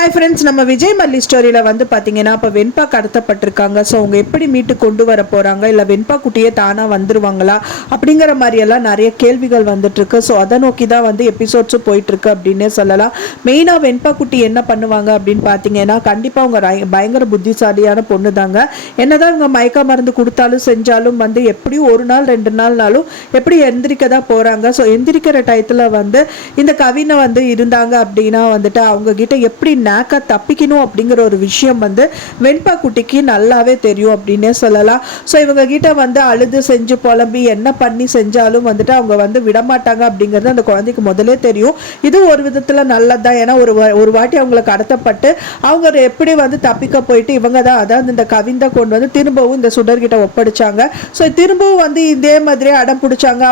Hi friends, நம்ம விஜய் மல்லி ஸ்டோரியில் வந்து பார்த்தீங்கன்னா இப்போ வெண்பா கடத்தப்பட்டிருக்காங்க. ஸோ அவங்க எப்படி மீட்டு கொண்டு வர போகிறாங்க, இல்லை வெண்பா குட்டியே தானாக வந்துருவாங்களா அப்படிங்கிற மாதிரியெல்லாம் நிறைய கேள்விகள் வந்துட்டுருக்கு. ஸோ அதை நோக்கி தான் வந்து எபிசோட்ஸும் போயிட்டுருக்கு அப்படின்னே சொல்லலாம். மெயினாக வெண்பா குட்டி என்ன பண்ணுவாங்க அப்படின்னு பார்த்தீங்கன்னா, கண்டிப்பாக அவங்க பயங்கர புத்திசாலியான பொண்ணு தாங்க. என்னதான் இவங்க மயக்க மருந்து கொடுத்தாலும் செஞ்சாலும் வந்து எப்படியும் ஒரு நாள் 2 நாள்னாலும் எப்படி எந்திரிக்க தான் போகிறாங்க. ஸோ எந்திரிக்கிற டயத்தில் வந்து இந்த கவினை வந்து இருந்தாங்க அப்படின்னா வந்துட்டு அவங்க கிட்ட எப்படி நாக்கா தப்பிக்கணும் அப்படிங்கிற ஒரு விஷயம் வந்து வெண்பா குட்டிக்கு நல்லாவே தெரியும் அப்படின்னே சொல்லலாம். ஸோ இவங்க கிட்ட வந்து அழுது செஞ்சு புலம்பி என்ன பண்ணி செஞ்சாலும் வந்துட்டு அவங்க வந்து விடமாட்டாங்க அப்படிங்கிறது அந்த குழந்தைக்கு முதலே தெரியும். இது ஒரு விதத்தில் நல்லதுதான். ஏன்னா ஒரு வாட்டி அவங்களுக்கு கடத்தப்பட்டு அவங்க எப்படி வந்து தப்பிக்க போயிட்டு இவங்க தான் அதாவது இந்த கவிதை கொண்டு வந்து திரும்பவும் இந்த சுடர்கிட்ட ஒப்படைச்சாங்க. ஸோ திரும்பவும் வந்து இதே மாதிரி அடம் பிடிச்சாங்க.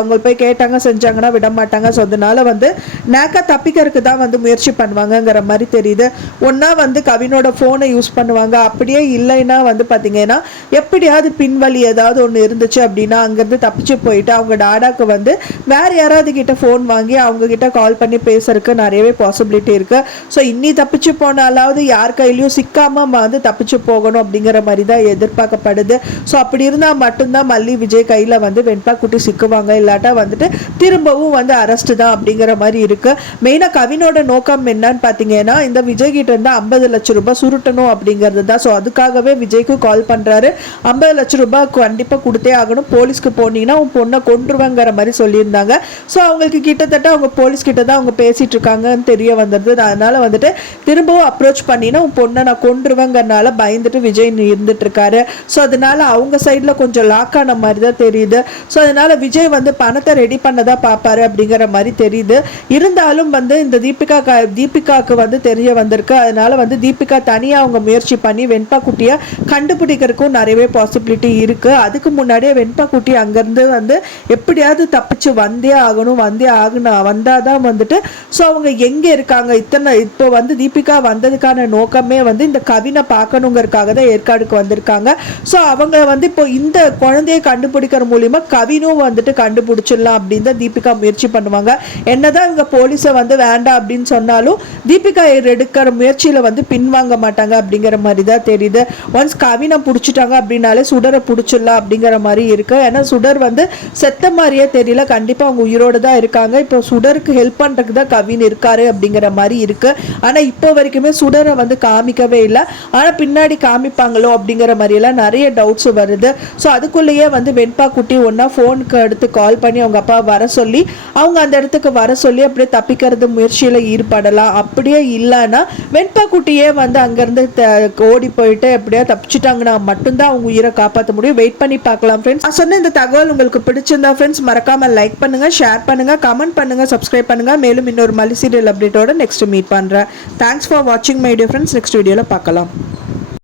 அவங்க போய் கேட்டாங்க செஞ்சாங்கன்னா விட மாட்டாங்க. ஸோ அதனால வந்து நாக்கா தப்பிக்கிறதுக்கு தான் வந்து முயற்சி பண்ணுவாங்கங்கிற மாதிரி தெரியுது. ஒன்னா வந்து கவினோட போனை யூஸ் பண்ணுவாங்க. அப்படியே இல்லைன்னா வந்து பாத்தீங்கன்னா எப்படியாவது பின்வழி ஏதாவது ஒன்று இருந்துச்சு அப்படின்னா அங்கிருந்து தப்பிச்சு போயிட்டு அவங்க டாடாக்கு வந்து வேற யாராவது கிட்ட போன் வாங்கி அவங்க கிட்ட கால் பண்ணி பேசுறதுக்கு நிறையவே பாசிபிலிட்டி இருக்கு. ஸோ இன்னி தப்பிச்சு போனாலாவது யார் கையிலையும் சிக்காம வந்து தப்பிச்சு போகணும் அப்படிங்கிற மாதிரி தான் எதிர்பார்க்கப்படுது. ஸோ அப்படி இருந்தால் மட்டும்தான் மல்லி விஜய் கையில் வந்து வெண்பா குட்டி சிக்குவாங்க. இல்லாட்டா வந்துட்டு திரும்பவும் வந்து அரெஸ்ட் தான் அப்படிங்கிற மாதிரி இருக்கு. மெயினாக கவினோட நோக்கம் என்னன்னு பார்த்தீங்கன்னா இந்த விஜய் கிட்ட இருந்து 50 லட்சம் ரூபாய் சுருட்டணும் அப்படிங்கிறது தான். ஸோ அதுக்காகவே விஜய்க்கு கால் பண்றாரு. 50 லட்சம் ரூபாய் கண்டிப்பாக கொடுத்தே ஆகணும், போலீஸ்க்கு போனீங்கன்னா உன் பொண்ணை கொன்றுவாங்கிற மாதிரி சொல்லியிருந்தாங்க. ஸோ அவங்களுக்கு கிட்டத்தட்ட அவங்க போலீஸ் கிட்ட தான் அவங்க பேசிட்டு இருக்காங்கன்னு தெரிய வந்தது. அதனால வந்துட்டு திரும்பவும் அப்ரோச் பண்ணினா உன் பொண்ணை நான் கொன்றுவேங்கிறனால பயந்துட்டு விஜய் இருந்துட்டு இருக்காரு. ஸோ அதனால அவங்க சைடில் கொஞ்சம் லாக் ஆன மாதிரி தான் தெரியுது. ஸோ அதனால விஜய் வந்து பணத்தை ரெடி பண்ணதான் பார்ப்பாரு அப்படிங்கிற மாதிரி தெரியுது. இருந்தாலும் வந்து இந்த தீபிகாவுக்கு வந்து தெரிய வந்திருக்கு. அதனால வந்து தீபிகா தனியாக அவங்க முயற்சி பண்ணி வெண்பா குட்டியை கண்டுபிடிக்கிறதுக்கும் நிறையவே பாசிபிலிட்டி இருக்கு. அதுக்கு முன்னாடியே வெண்பா குட்டி அங்கேருந்து வந்து எப்படியாவது தப்பிச்சு வந்தே ஆகணும் வந்தாதான் வந்துட்டு ஸோ அவங்க எங்கே இருக்காங்க இப்போ வந்து தீபிகா வந்ததுக்கான நோக்கமே வந்து இந்த கவினை பார்க்கணுங்கிறதுக்காக தான் ஏற்காடுக்கு வந்திருக்காங்க. ஸோ அவங்க வந்து இப்போ இந்த குழந்தைய கண்டுபிடிக்கிற மூலியமா கவினும் வந்துட்டு கண்டுபிடிச்சிடலாம் அப்படின்னு தான் தீபிகா முயற்சி பண்ணுவாங்க. என்னதான் இவங்க போலீஸை வந்து வேண்டாம் அப்படின்னு சொன்னாலும் தீபிகா எடுக்கிற முயற்சியில வந்து பின்வாங்க மாட்டாங்க அப்படிங்கிற மாதிரி தான் தெரியுது. ஒன்ஸ் கவினை பிடிச்சிட்டாங்க அப்படின்னாலே சுடரை பிடிச்சிடலாம் அப்படிங்கிற மாதிரி இருக்கு. ஏன்னா சுடர் வந்து செத்த மாதிரியே தெரியல, கண்டிப்பா அவங்க உயிரோடு தான் இருக்காங்க. இப்போ சுடருக்கு ஹெல்ப் பண்றதுக்கு தான் கவின் இருக்காரு அப்படிங்கிற மாதிரி இருக்கு. ஆனா இப்போ வரைக்குமே சுடரை வந்து காமிக்கவே இல்லை. ஆனா பின்னாடி காமிப்பாங்களோ அப்படிங்கிற மாதிரி எல்லாம் நிறைய டவுட்ஸ் வருது. ஸோ அதுக்குள்ளேயே வந்து வெண்பா குட்டி ஒன்னா போனுக்கு எடுத்து கால் பண்ணி அவங்க அப்பா வர சொல்லி அவங்க அந்த இடத்துக்கு வர சொல்லி அப்படியே தப்பிக்கிறது முயற்சியில ஈடுபடலாம். அப்படியே இல்லைன்னா வெண்பா குட்டியே வந்து அங்கேருந்து ஓடி போயிட்டு எப்படியா தப்பிச்சுட்டாங்கன்னா மட்டும்தான் அவங்க உயிரை காப்பாற்ற முடியும். வெயிட் பண்ணி பார்க்கலாம் ஃப்ரெண்ட்ஸ். நான் சொன்ன இந்த தகவல் உங்களுக்கு பிடிச்சிருந்தா ஃப்ரெண்ட்ஸ் மறக்காம லைக் பண்ணுங்க, ஷேர் பண்ணுங்க, கமெண்ட் பண்ணுங்க, சப்ஸ்கிரைப் பண்ணுங்க. மேலும் இன்னொரு மல்லி சீரியல் அப்டேட்டோட நெக்ஸ்ட் மீட் பண்றேன். தேங்க்ஸ் ஃபார் வாட்சிங் மை டியர் ஃப்ரெண்ட்ஸ். நெக்ஸ்ட் வீடியோல பார்க்கலாம்.